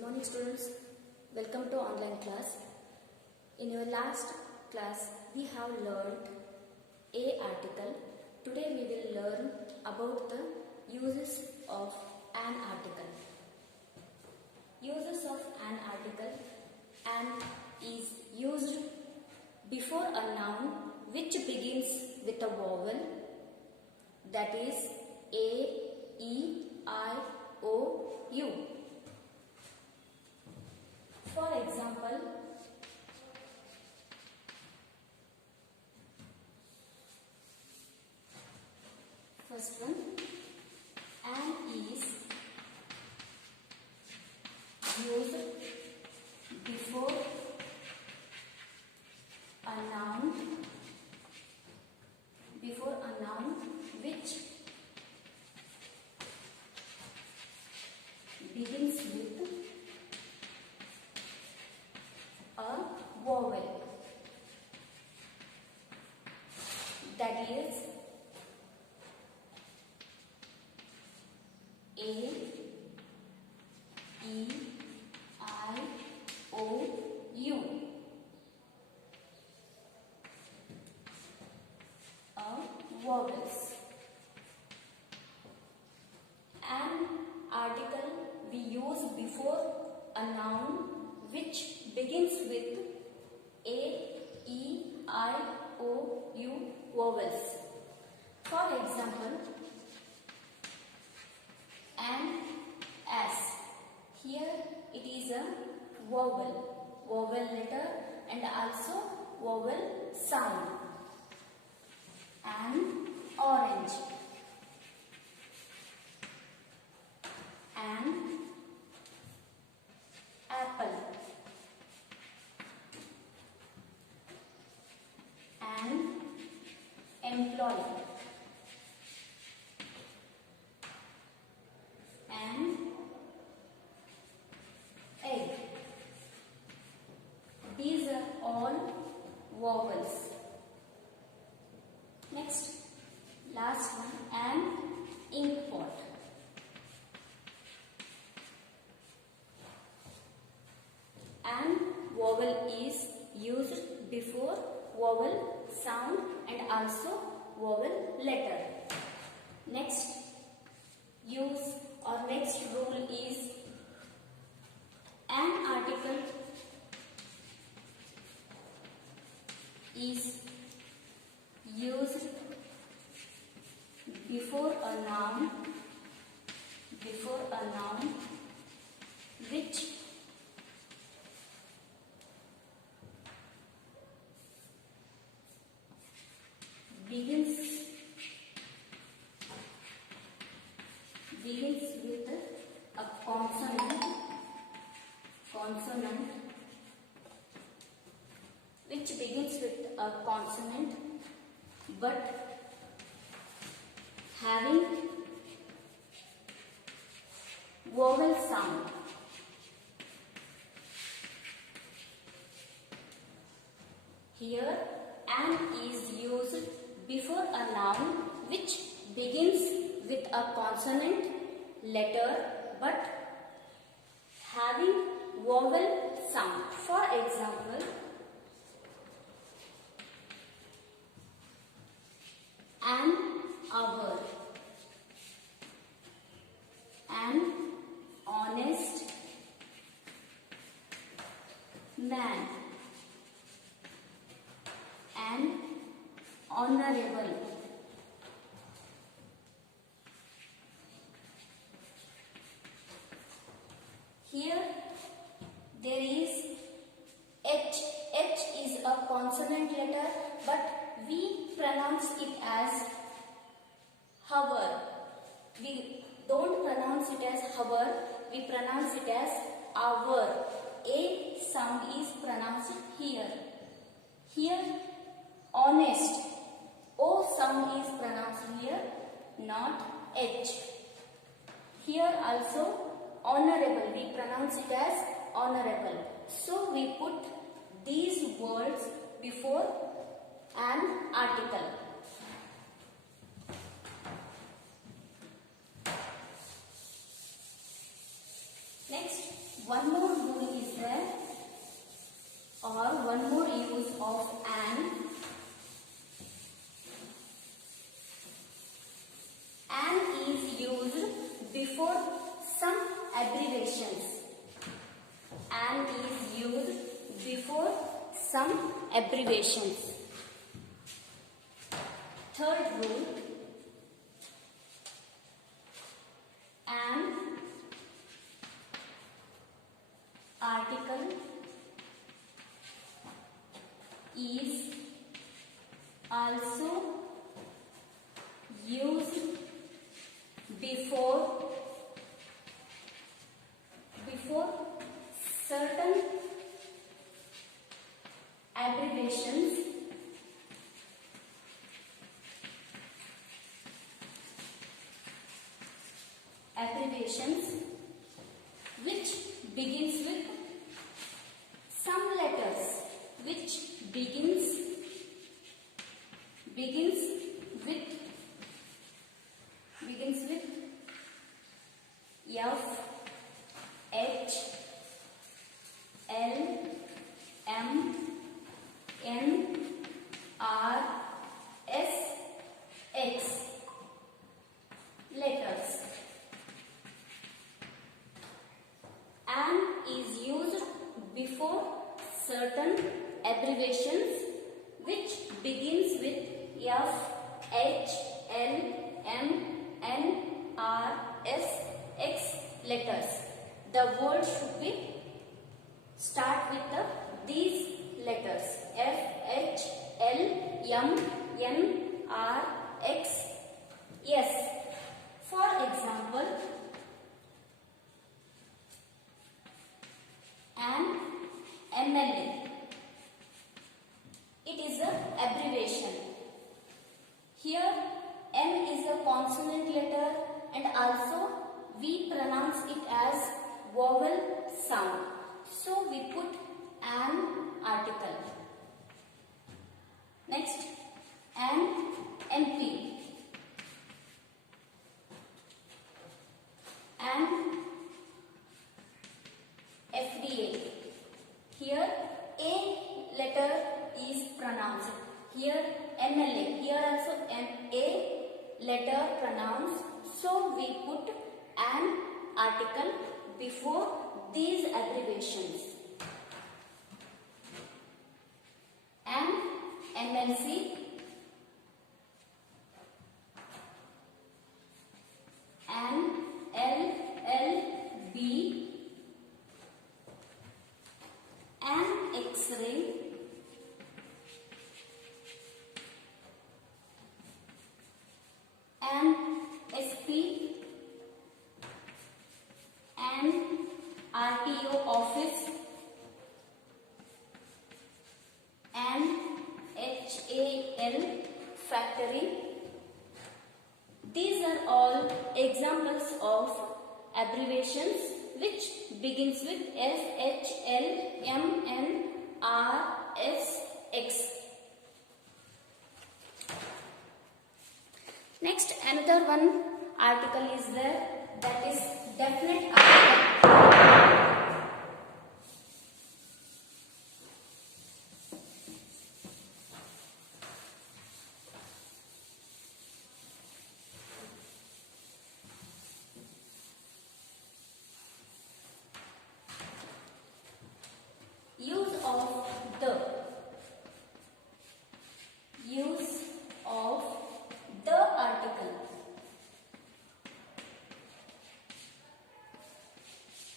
Good morning students, welcome to online class. In your last class we have learned a article. Today we will learn about the uses of an article. Uses of an article: an is used before a noun which begins with a vowel, that is A, E, I, O, U. For example, first one, an is used before a noun which begins with a vowel, that is A, E, I, O, U. Vowels. An article we use before a noun which begins with A, E, I, O, U vowels. For example, an S. Here it is a vowel letter and also vowel sound. An orange, an apple, an employee, an egg. These are all vowels. Next, last one, an ink pot. An vowel is used before vowel sound and also vowel letter. Next use or next rule is an article is used before a noun which begins with a consonant which begins with a consonant but having vowel sound. Here an is used before a noun which begins with a consonant letter but having vowel sound. For example, an hour, an honest man, an honorable, here there is H. H is a consonant letter but we pronounce it as hour. We don't pronounce it as hour, we pronounce it as hour. A sound is pronounced here. Here honest, O sound is pronounced here, not H. Here also honorable, we pronounce it as honorable. So we put these words before an article. Next, one more rule is there, or one more use of an. An is used before some abbreviations. An is used before some abbreviations. Third rule, an article is also used before certain abbreviations which begins with some letters, which begins with F, H, L, M, N, R, S, X letters. An is used before certain abbreviations which begins with F, H, L, M, N, R, S, X letters. The word should be start with these letters F, H, L, M, N, R, X, S. For example, an MLA. It is an abbreviation. Here M is a consonant letter and also we pronounce it as vowel sound. So we put an article. Next, an MP. An FDA. Here A letter is pronounced. Here MLA. Here also A letter pronounced. So we put an article before these abbreviations. An MNC. An LLB. An X-ray. An SP. An RTO office. An HAL factory. These are all examples of abbreviations which begins with S, H, L, M, N, R, S, X. Next, another one article is there, that is definite article. Use of the. Use of the article.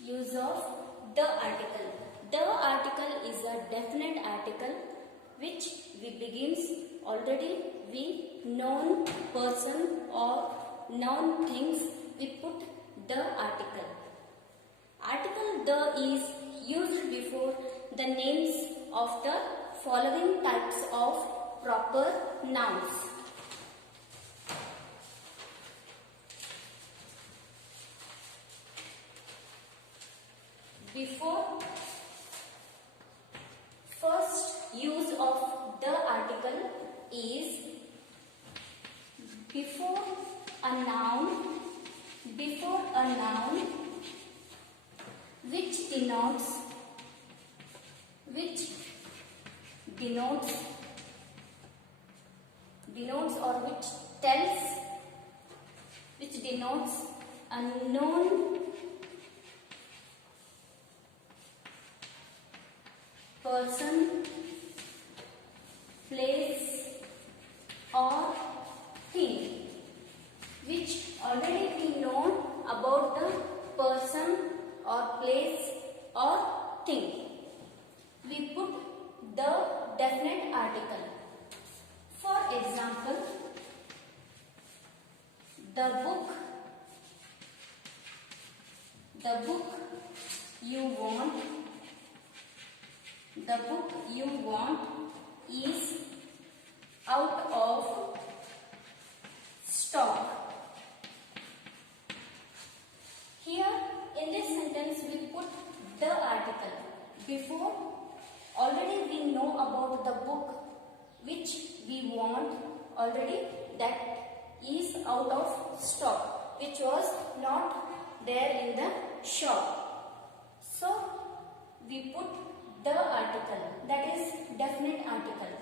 Use of the article. The article is a definite article which we begins already we known person or known things, we put the article. Article the is used before the names of the following types of proper nouns. Before first use of the article is before a noun denotes or which denotes a known person, place or thing, which already we know about the person or place or thing. We put the definite article. For example, the book you want is out of stock. Here in this sentence we put the article. Before, already we know about the book which we want already, that is out of stock, which was not there in the shop. So we put the article, that is definite article.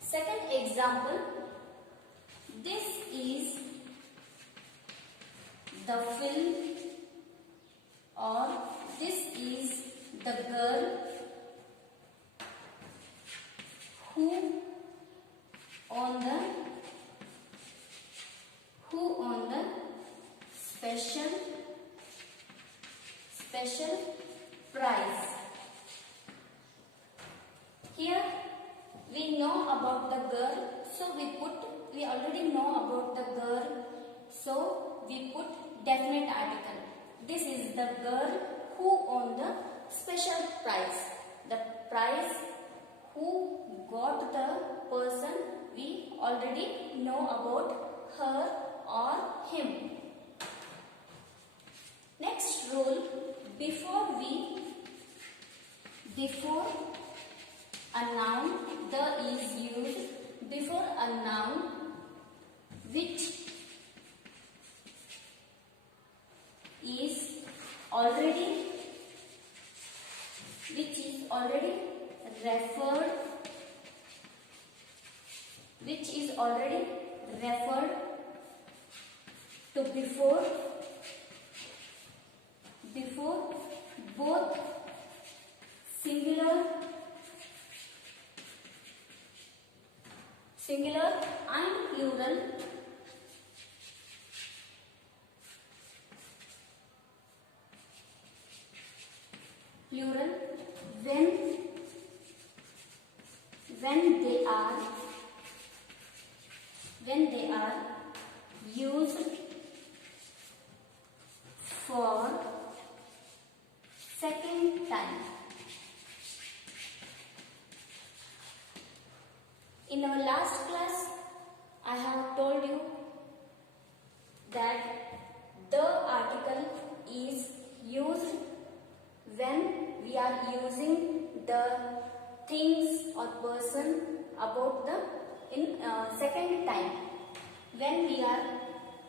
Second example, this is the film, or this is the girl who on the special prize. Here we know about the girl, so we already know about the girl, so we put definite article. This is the girl who won the special prize. The prize who got the person, we already know about her or him. Next rule, before a noun, the is used before a noun which is already referred to before both singular and plural when they are used for second time. In our last class, I have told you that the article is used when we are using the things or person about the second time. When we are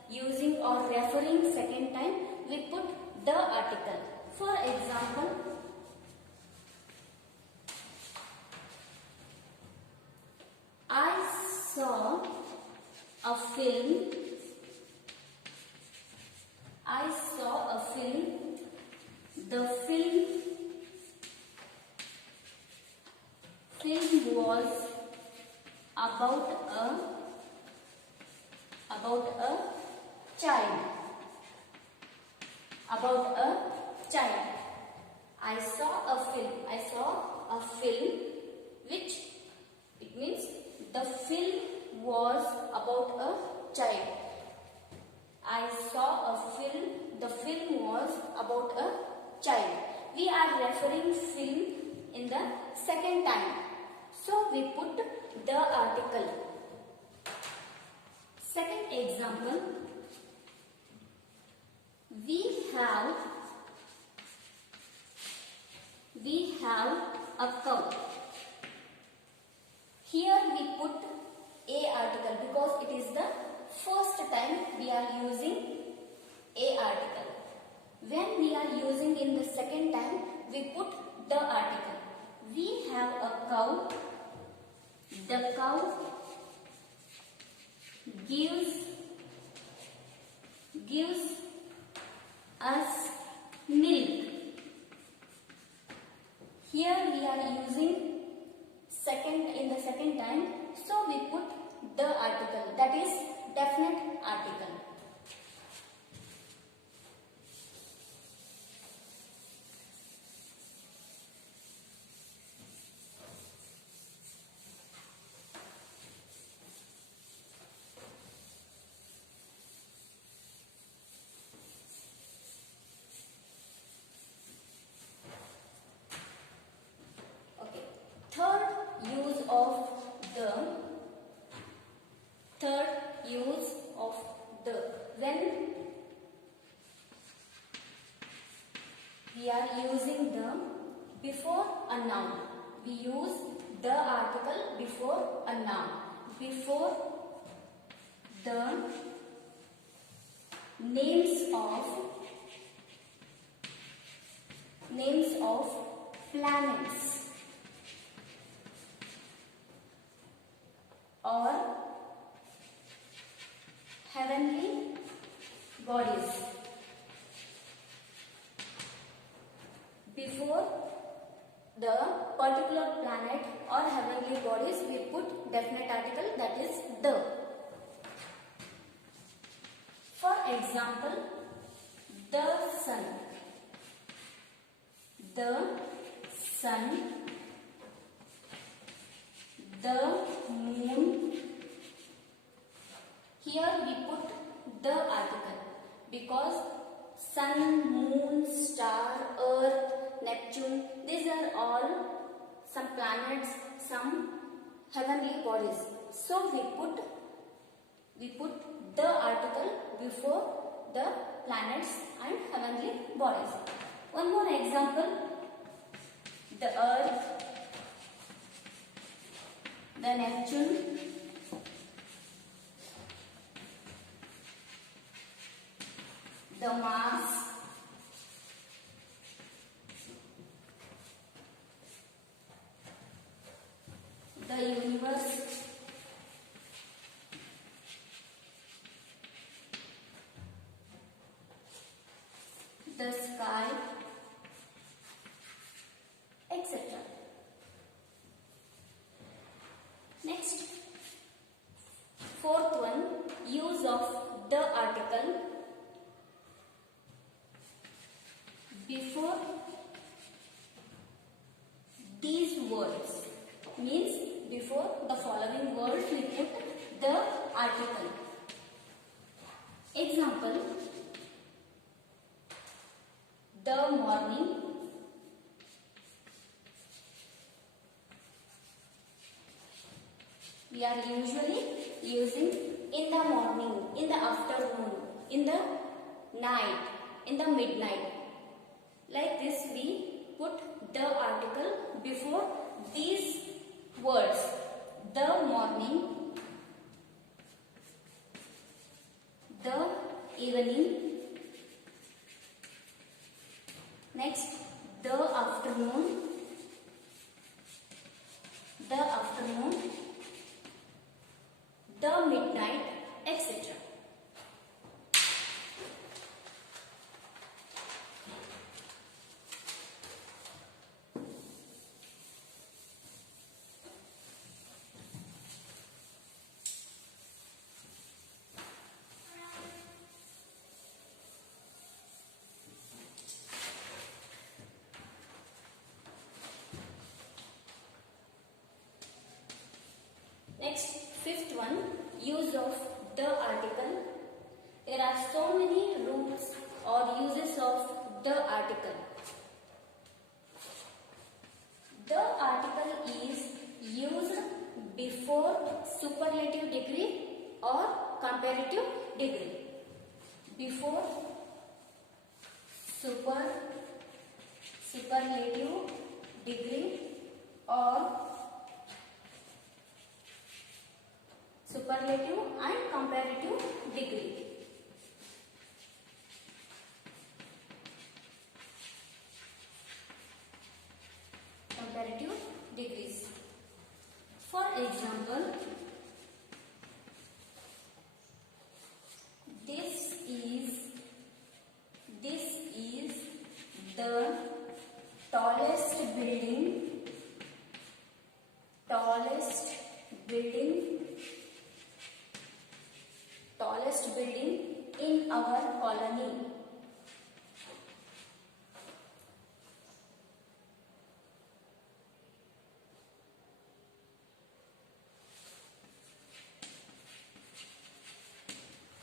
using or referring second time, we put the article. For example, I saw a film. The film was about a child. I saw a film which it means the film was about a child. I saw a film. The film was about a child. We are referring film in the second time. So we put the article. Second example. We have a cow. Here we put a article because it is the first time we are using a article. When we are using in the second time we put the article. We have a cow. The cow gives us milk. Here we are using in the second time, so we put the article, that is definite article. Third use of the, when we are using the before a noun, we use the article before a noun. Before the names of planets or heavenly bodies. Before the particular planet or heavenly bodies, we put definite article, that is the. For example, the sun, the moon. Here we put the article because sun, moon, star, earth, Neptune, these are all some planets, some heavenly bodies. So we put the article before the planets and heavenly bodies. One more example, the earth, the Neptune, the Mars, the universe, the sky, etc. Next, fourth one, use of the article before these words, means before the following words we put the article. Example, the morning, we are usually using in the morning, in the afternoon, in the night, in the midnight. Like this we put the article before these words. The morning, the evening, next the afternoon, the midnight, etc. Next, fifth one, use of the article. There are so many rules or uses of the article. The article is used before superlative degree or comparative degree. Before superlative degree or superlative and comparative degree. the tallest building in our colony.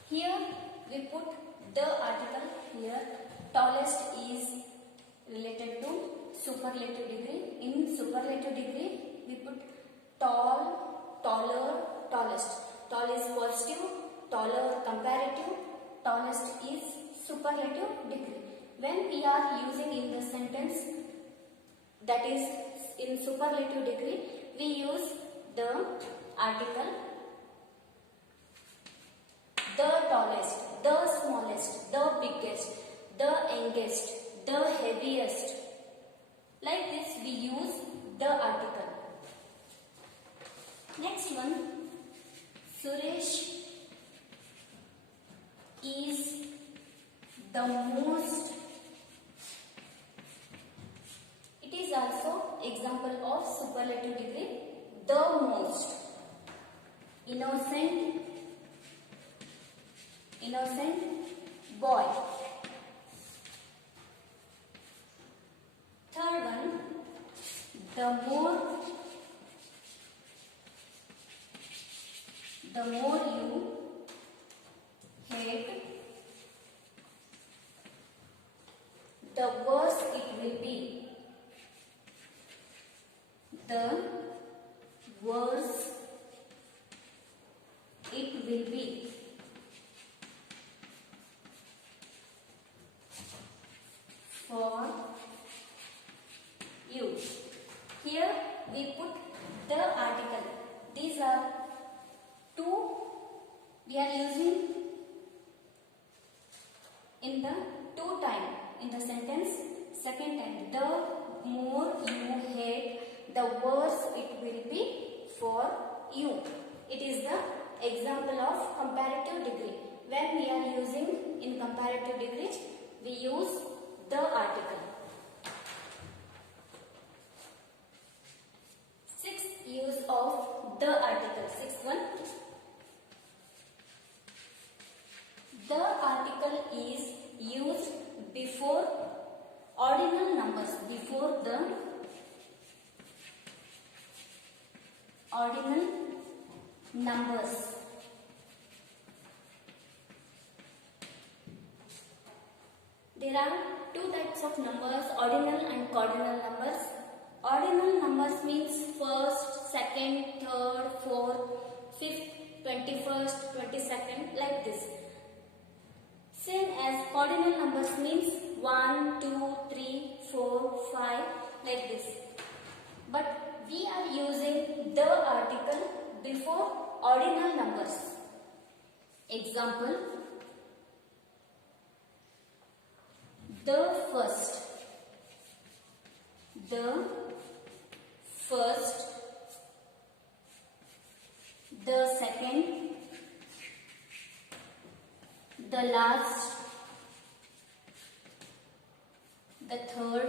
Here we put the article. Here tallest is related to superlative degree. In superlative degree we put tall, taller, tallest. Tall is positive, taller comparative, tallest is superlative degree. When we are using in the sentence, that is in superlative degree, we use the article the tallest, the smallest, the biggest, the youngest, the heaviest. Like this we use the article. Next one, Suresh is the most. It is also example of superlative degree. The most. Innocent boy. Third one, the more you hate, the worse it will be. The worse it will be. For you. Here we put the article. These are two we are using in the two time in the sentence. Second time, the more you hate, the worse it will be for you. It is the example of comparative degree. When we are using in comparative degree, we use the article. Sixth use of the article. Sixth one. The article is used before ordinal numbers. Before the ordinal numbers. There are two types of numbers, ordinal and cardinal numbers. Ordinal numbers means first, second, third, fourth, fifth, 21st, 22nd, like this. Same as cardinal numbers means 1, 2, 3, 4, 5, like this. But we are using the article before ordinal numbers. Example, the first, the second, the last, the third.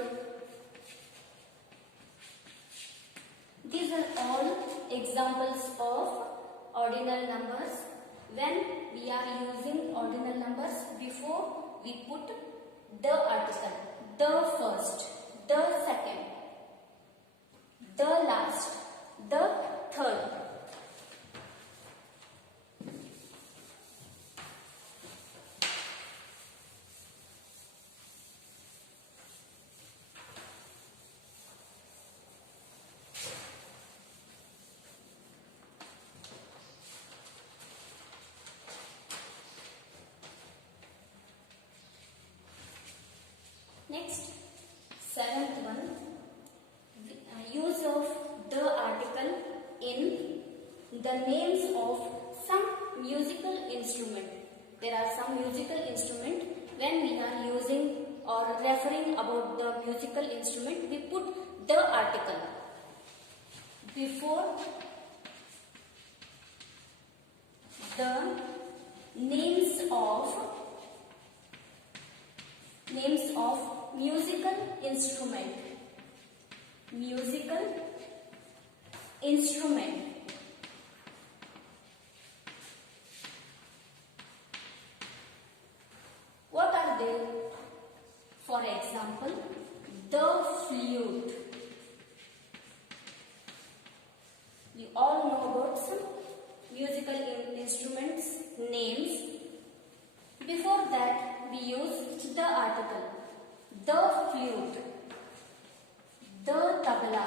These are all examples of ordinal numbers. When we are using ordinal numbers, before we put the article, the first, the second, the last, the third. Next, seventh one, use of the article in the names of some musical instrument. There are some musical instrument. When we are using or referring about the musical instrument, we put the article before the names of Names of musical instrument. Musical instrument. What are they? For example, the flute. You all know about some musical instruments names. Before that, we use the article. The flute, the tabla,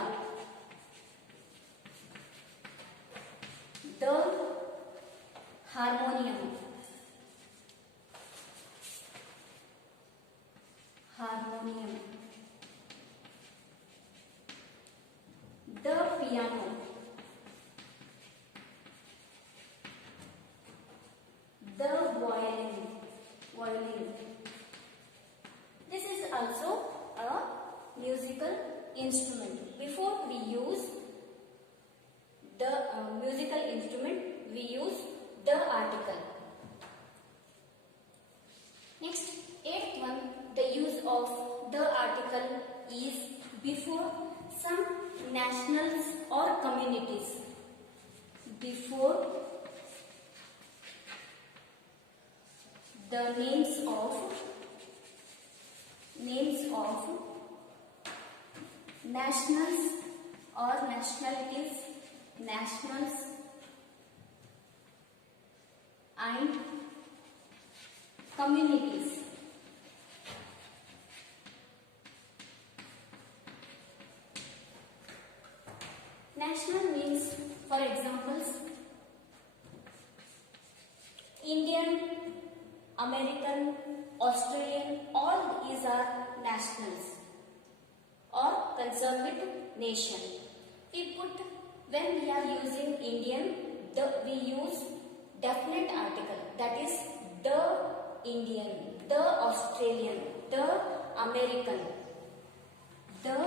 the harmonium, the piano, the violin. This is also a musical instrument. Before we use the musical instrument, we use the article. Next, eighth one, the use of the article is before some nationals or communities. Before the names of nationals or nationalities, nationals and communities. National means, for examples, Indian, American, Australian, all these are nationals or concerned with nation. When we are using Indian, we use definite article, that is the Indian, the Australian, the American, the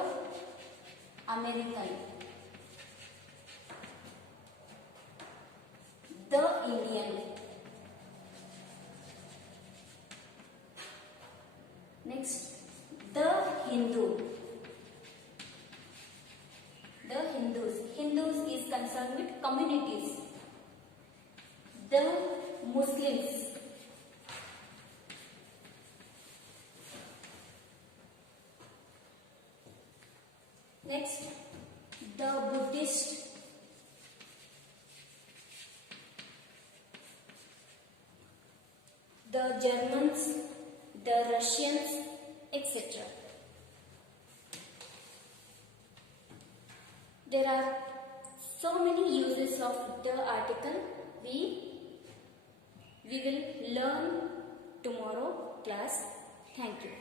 Indian. Next, the Hindu. The Hindus. Hindus is concerned with communities. The Muslims. Next, the Buddhist. The Germans, the Russians, etc. There are so many uses of the article. We will learn tomorrow class. Thank you.